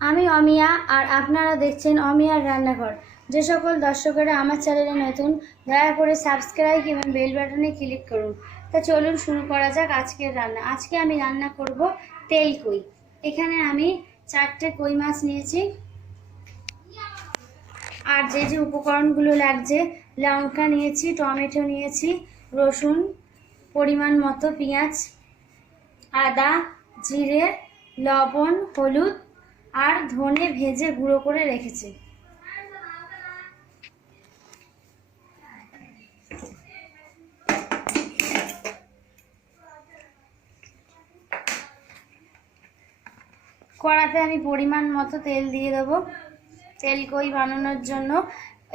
আমি অমিয়া আর আপনারা দেখছেন অমিয়ার রান্নাঘর। যে সকল দর্শকেরা আমার চ্যানেলে নতুন, দয়া করে সাবস্ক্রাইব এবং বেল বাটনে ক্লিক করুন। তা চলুন শুরু করা যাক আজকের রান্না। আজকে আমি রান্না করব তেল কই। এখানে আমি 4টে কই মাছ নিয়েছি। আর যে যে উপকরণগুলো লাগছে, লঙ্কা নিয়েছি, টমেটো নিয়েছি, রসুন পরিমাণ মতো, পেঁয়াজ, আদা, জিরে, লবণ, হলুদ আর ধনে ভেজে গুঁড়ো করে রেখেছি। কড়াতে আমি পরিমাণ মতো তেল দিয়ে দেবো। তেল কই বানানোর জন্য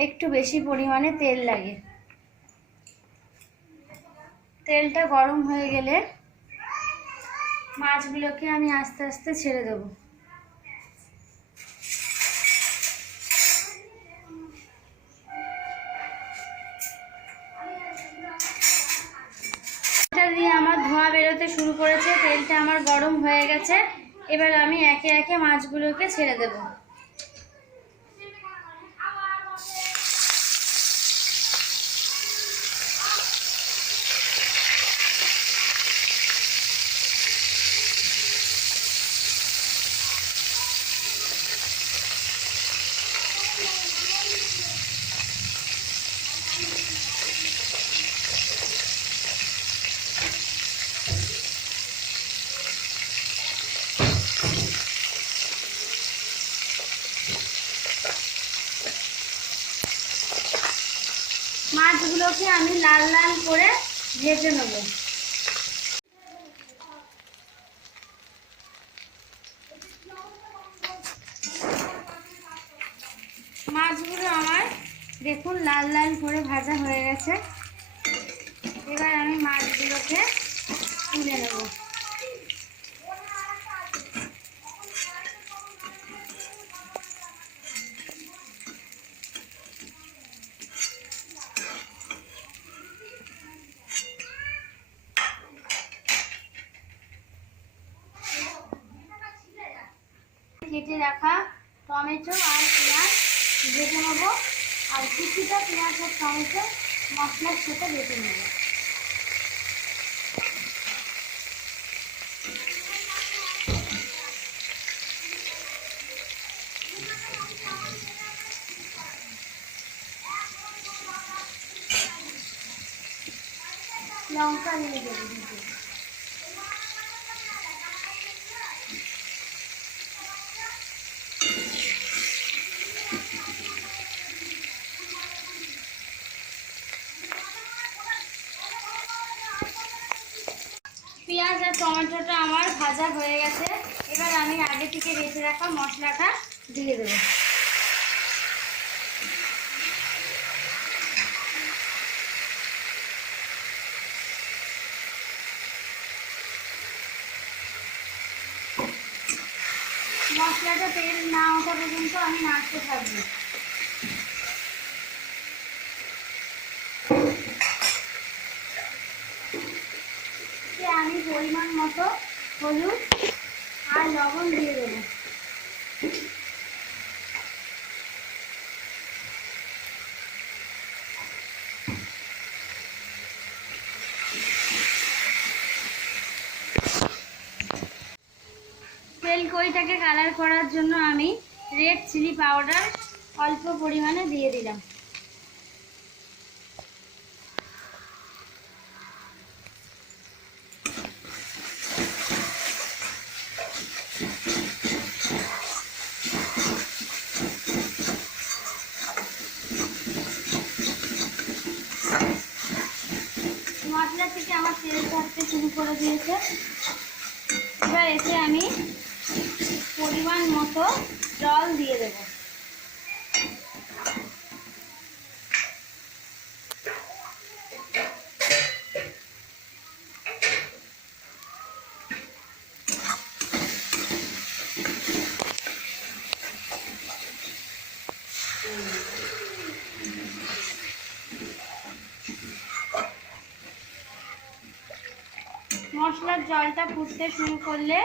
একটু বেশি পরিমাণে তেল লাগে। তেলটা গরম হয়ে গেলে মাছগুলোকে আমি আস্তে আস্তে ছেড়ে দেবো। দিয়ে আমার ধোঁয়া বেরোতে শুরু করেছে, তেলটা আমার গরম হয়ে গেছে। এবার আমি একে একে মাছগুলোকে ছেড়ে দেব। মাছগুলোকে আমি লাল লাল করে ভেজে নেব। মাছগুলো আমার দেখুন লাল লাল করে ভাজা হয়ে গেছে। এবার আমি মাছগুলোকে তুলে নেব। কেটে রাখা টমেটো আর পেঁয়াজ বেটে নেবো, আর কিছুটা পেঁয়াজ আর টমেটো মশলার সাথে বেটে নেব। লঙ্কা দিয়ে দেবো। পেঁয়াজ আর টমেটোটা আমার ভাজা হয়ে গেছে। এবার আমি আগে থেকে রেখে রাখা মশলাটা দিয়ে দেবো। মশলাটা তেল না ওঠা পর্যন্ত আমি নাড়তে থাকবো। আমি পরিমাণ মতো হলুদ আর লবণ দিয়ে দেবো। তেল কইটাকে কালার করার জন্য আমি রেড চিলি পাউডার অল্প পরিমাণে দিয়ে দিলাম। মশলা থেকে আমার তেল ছাড়তে শুরু করে দিয়েছে। এবার এতে আমি পরিমাণ মতো জল দিয়ে দেব। মশলার জলটা ফুটতে শুরু করলে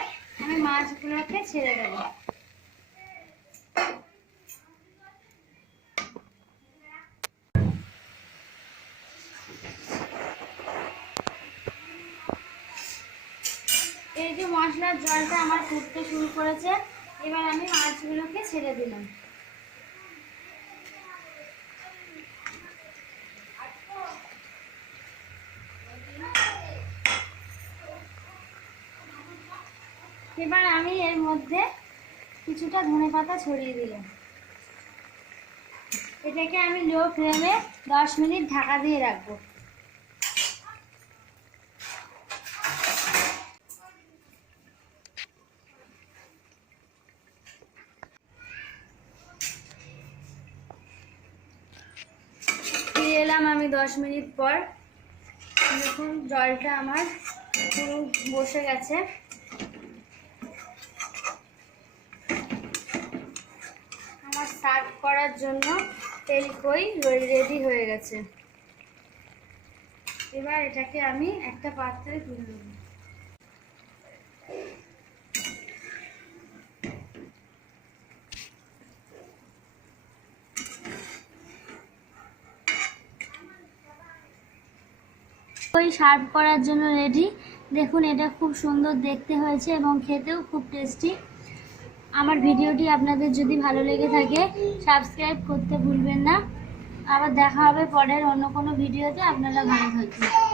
আমি মাছগুলোকে ছেড়ে দেব। এবার জলটা আমার ফুটতে শুরু করেছে। এবার আমি মাছগুলোকে ছেড়ে দিলাম। এবার আমি এর মধ্যে কিছুটা ধনেপাতা ছড়িয়ে দিলাম। এটাকে আমি লো ফ্লেমে 10 মিনিট ঢাকা দিয়ে রাখবো। ফিরে এলাম আমি 10 মিনিট পর। দেখুন জলটা আমার পুরো বসে গেছে। আমার সার্ভ করার জন্য তেল কই রেডি হয়ে গেছে। এবার এটাকে আমি একটা পাত্রে তুলে নেব। কই সার্ভ করার জন্য রেডি। দেখুন এটা খুব সুন্দর দেখতে হয়েছে এবং খেতেও খুব টেস্টি। আমার ভিডিওটি আপনাদের যদি ভালো লেগে থাকে সাবস্ক্রাইব করতে ভুলবেন না। আবার দেখা হবে পরের অন্য কোনো ভিডিওতে। আপনারা ভালো থাকবেন।